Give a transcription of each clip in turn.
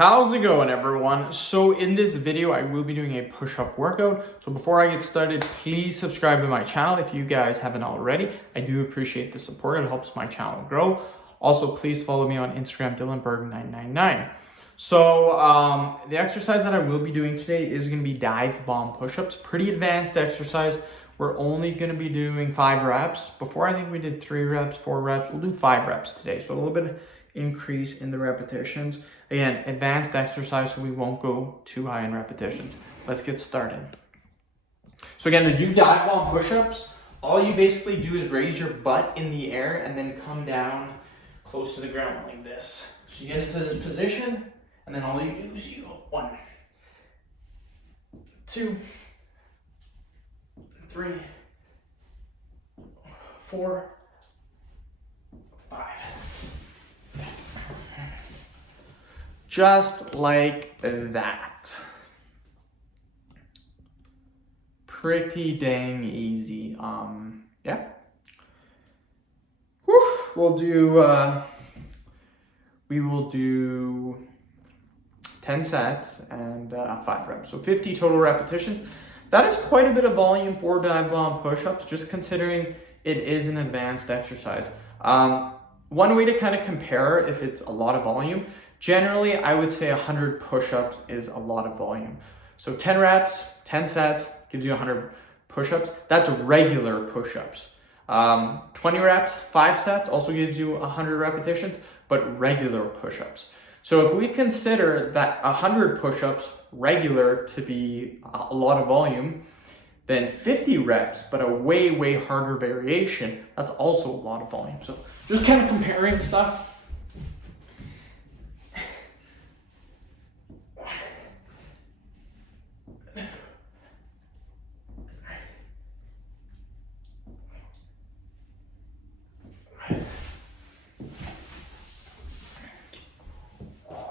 How's it going, everyone? So in this video, I will be doing a push-up workout. So before I get started, please subscribe to my channel if you guys haven't already. I do appreciate the support. It helps my channel grow. Also, please follow me on Instagram, DylanBerg999. So the exercise that I will be doing today is going to be dive bomb push-ups. Pretty advanced exercise. We're only going to be doing 5 reps. Before, I think we did 3 reps, 4 reps. We'll do 5 reps today. So a little bit increase in the repetitions. Again, advanced exercise, so we won't go too high in repetitions. Let's get started. So again, to do dive bomb push-ups, all you basically do is raise your butt in the air and then come down close to the ground like this. So you get into this position, and then all you do is you go 1, 2, 3, 4, 5. Just like that. Pretty dang easy. Yeah. Whew. We will do 10 sets and 5 reps. So 50 total repetitions. That is quite a bit of volume for dive bomb push-ups, just considering it is an advanced exercise. One way to kind of compare if it's a lot of volume, generally I would say 100 push-ups is a lot of volume. So 10 reps, 10 sets gives you 100 push-ups. That's regular push-ups. 20 reps, 5 sets also gives you 100 repetitions, but regular push-ups. So if we consider that 100 push-ups regular to be a lot of volume, then 50 reps, but a way, way harder variation, that's also a lot of volume. So just kind of comparing stuff.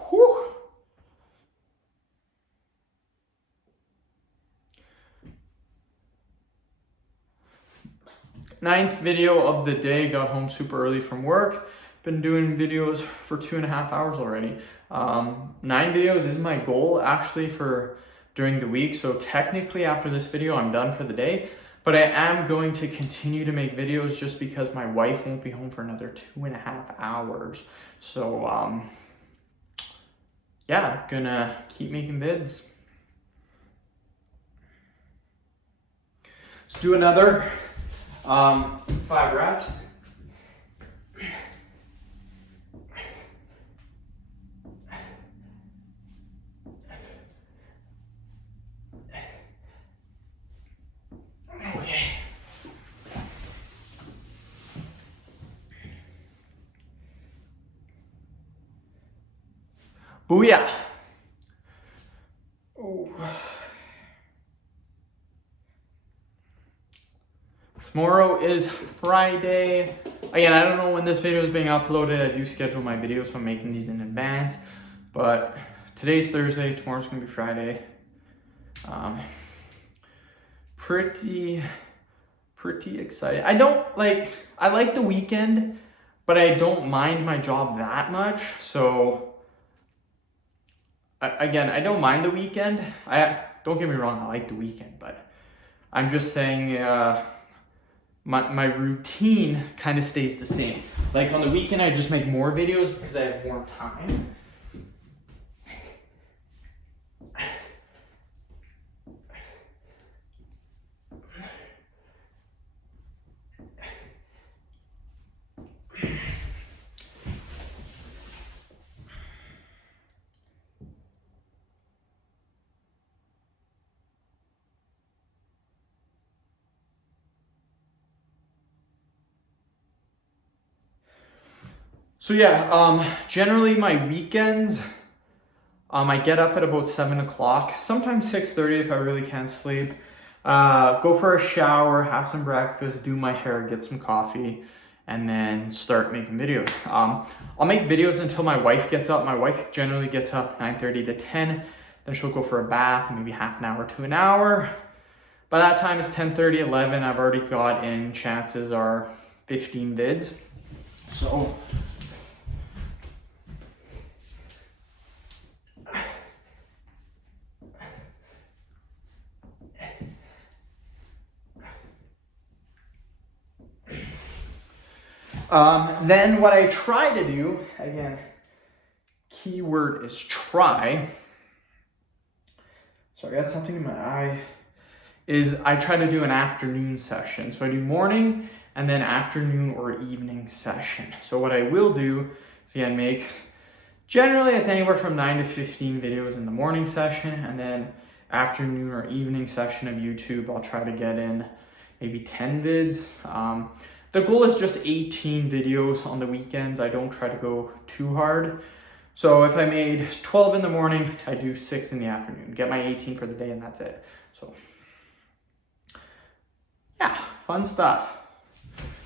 Whew. Ninth video of the day. Got home super early from work. Been doing videos for 2.5 hours already. 9 videos is my goal actually for during the week. So technically after this video, I'm done for the day. But I am going to continue to make videos just because my wife won't be home for another 2.5 hours. So yeah, gonna keep making vids. Let's do another 5 reps. Okay. Booyah. Oh. Tomorrow is Friday. Again, I don't know when this video is being uploaded. I do schedule my videos, so I'm making these in advance. But today's Thursday, tomorrow's gonna be Friday. Pretty excited. I like the weekend, but I don't mind my job that much. So again, I don't mind the weekend. Don't get me wrong, I like the weekend, but I'm just saying my routine kind of stays the same. Like on the weekend, I just make more videos because I have more time. So yeah, generally my weekends, I get up at about 7 o'clock, sometimes 6:30 if I really can't sleep. Go for a shower, have some breakfast, do my hair, get some coffee, and then start making videos. I'll make videos until my wife gets up. My wife generally gets up 9:30 to 10. Then she'll go for a bath, maybe half an hour to an hour. By that time it's 10:30, 11. I've already got in, chances are 15 vids. So Then what I try to do, again, keyword is try. So I got something in my eye. Is I try to do an afternoon session. So I do morning and then afternoon or evening session. So what I will do is again make, generally it's anywhere from 9 to 15 videos in the morning session, and then afternoon or evening session of YouTube, I'll try to get in maybe 10 vids. The goal is just 18 videos on the weekends. I don't try to go too hard. So if I made 12 in the morning, I do 6 in the afternoon, get my 18 for the day, and that's it. So yeah, fun stuff.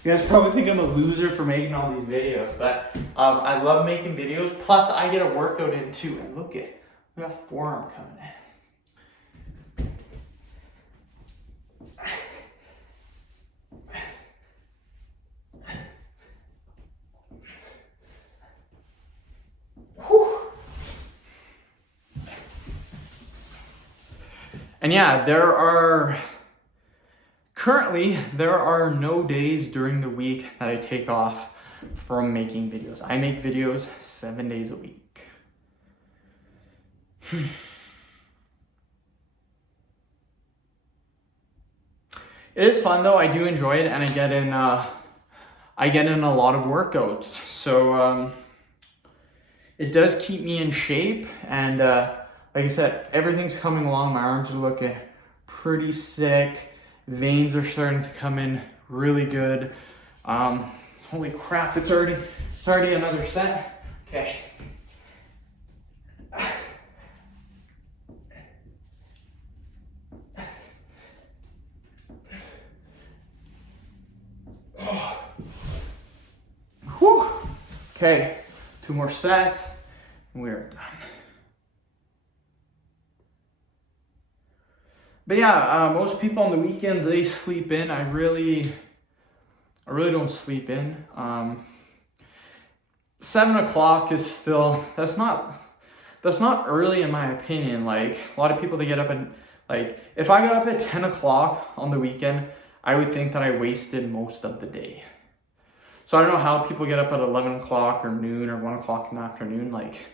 You guys probably think I'm a loser for making all these videos, but I love making videos. Plus I get a workout in too. And look at, we got forearm coming in. And yeah, currently there are no days during the week that I take off from making videos. I make videos 7 days a week. It is fun though. I do enjoy it, and I get in a lot of workouts. So it does keep me in shape, and like I said, everything's coming along. My arms are looking pretty sick. Veins are starting to come in really good. Holy crap, it's already another set. Okay. Whew. Okay, 2 more sets, and we're done. But yeah, most people on the weekends, they sleep in. I really don't sleep in. 7 o'clock is still, that's not early in my opinion. Like a lot of people, they get up and like, if I got up at 10 o'clock on the weekend, I would think that I wasted most of the day. So I don't know how people get up at 11 o'clock or noon or 1 o'clock in the afternoon. Like,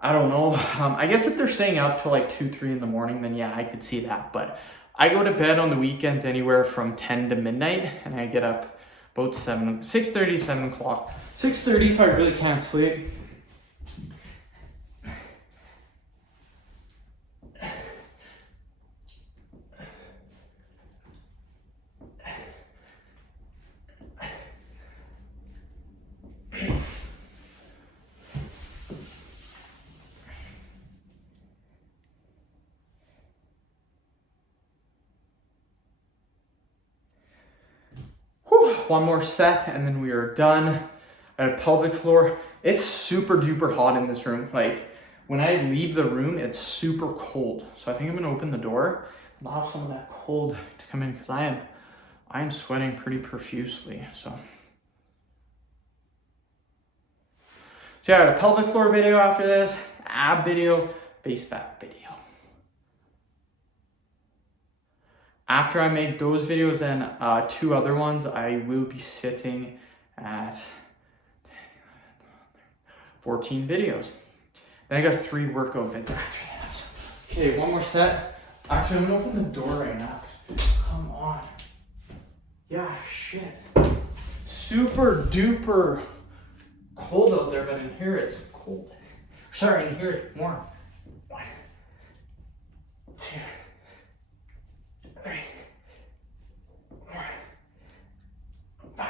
I don't know. I guess if they're staying up till like 2, 3 in the morning, then yeah, I could see that. But I go to bed on the weekends anywhere from 10 to midnight, and I get up about 6:30, 7 o'clock. 6:30 if I really can't sleep. One more set and then we are done. I have pelvic floor. It's super duper hot in this room. Like when I leave the room, it's super cold. So I think I'm gonna open the door, allow some of that cold to come in, because I am sweating pretty profusely. So yeah, I got a pelvic floor video after this, ab video, base fat video. After I make those videos, then 2 other ones, I will be sitting at 14 videos. Then I got 3 workout vids after that. Okay, 1 more set. Actually, I'm gonna open the door right now. Come on. Yeah, shit. Super duper cold out there, but in here it's cold. Sorry, in here it's warm. 1, 2, 3, 4, 5.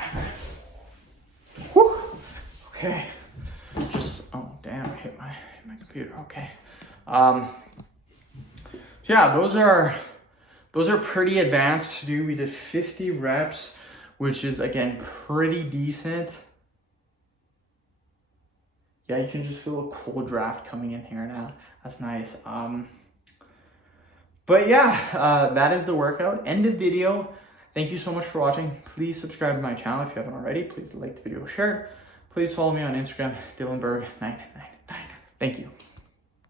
Whew. Okay. Oh damn, I hit my computer. Okay. So yeah, those are pretty advanced to do. We did 50 reps, which is again pretty decent. Yeah, you can just feel a cold draft coming in here now. That's nice. But yeah, that is the workout. End of video. Thank you so much for watching. Please subscribe to my channel if you haven't already. Please like the video, share it. Please follow me on Instagram, DylanBerg999. Thank you.